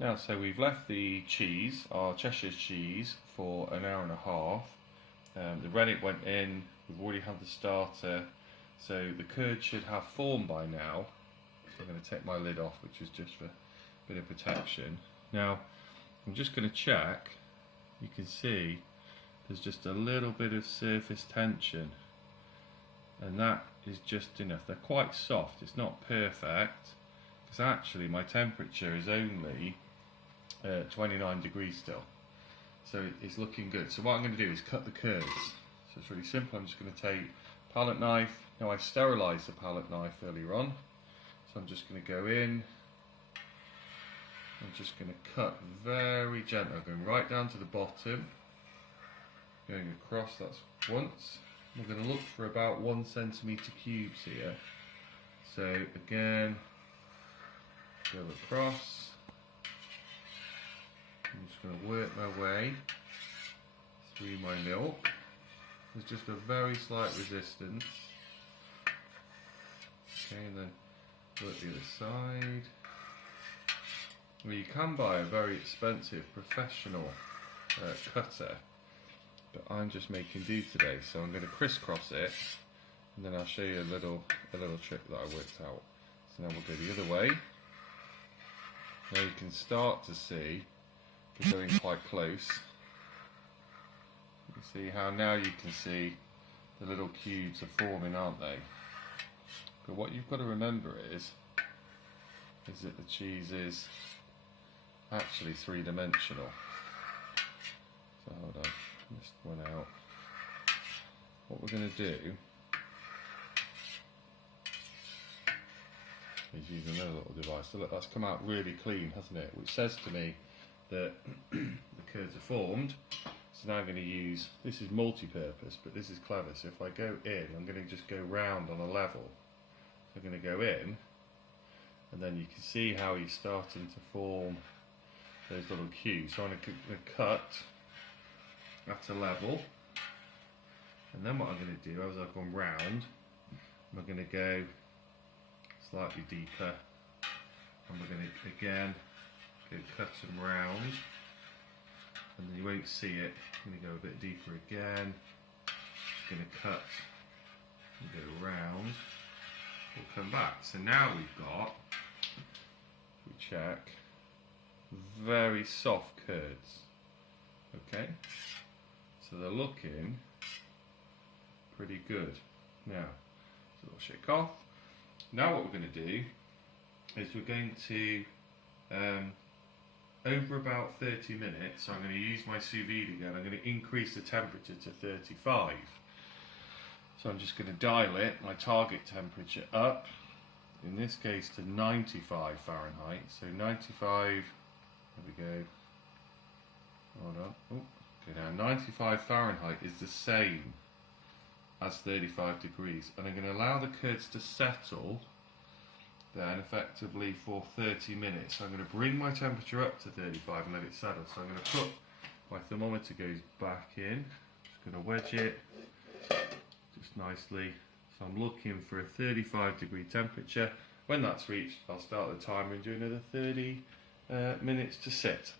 Now, so we've left the cheese, our Cheshire cheese, for an hour and a half. The rennet went in, we've already had the starter, so the curd should have formed by now. So I'm going to take my lid off, which is just for a bit of protection. Now, I'm just going to check. You can see there's just a little bit of surface tension, and that is just enough. They're quite soft, it's not perfect, because actually my temperature is only 29 degrees still. So it's looking good. So what I'm going to do is cut the curds. So it's really simple. I'm just going to take a palette knife. Now I sterilised the palette knife earlier on. So I'm just going to go in. I'm just going to cut very gently. I'm going right down to the bottom. Going across, that's once. We're going to look for about 1 centimetre cubes here. So again, go across. I'm just going to work my way through my milk. There's just a very slight resistance. Okay, and then work the other side. Well, you can buy a very expensive professional cutter, but I'm just making do today. So I'm going to crisscross it, and then I'll show you a little trick that I worked out. So now we'll go the other way. Now you can start to see we're going quite close. You see how now you can see the little cubes are forming, aren't they? But what you've got to remember is that the cheese is actually three-dimensional. So hold on, missed one out. What we're going to do is use another little device. So look, that's come out really clean, hasn't it? Which says to me that the curds are formed. So now I'm going to use, this is multi-purpose, but this is clever. So if I go in, I'm going to just go round on a level. So I'm going to go in, and then you can see how he's starting to form those little cubes. So I'm going to cut at a level, and then what I'm going to do, as I've gone round, I'm going to go slightly deeper, and we're going to again go cut them round, and then you won't see it. I'm going to go a bit deeper again, just going to cut and go round. We'll come back. So now we've got, if we check, very soft curds. Okay, so they're looking pretty good. Now, so we'll shake off. Now what we're going to do is we're going to over about 30 minutes, I'm going to use my sous vide again. I'm going to increase the temperature to 35. So I'm just going to dial it, my target temperature up, in this case to 95 Fahrenheit. So 95, there we go. Hold on. Oh, okay, now 95 Fahrenheit is the same as 35 degrees. And I'm going to allow the curds to settle then effectively for 30 minutes. So I'm going to bring my temperature up to 35 and let it settle. So I'm going to put, my thermometer goes back in, just going to wedge it just nicely. So I'm looking for a 35 degree temperature. When that's reached, I'll start the timer and do another 30 minutes to sit.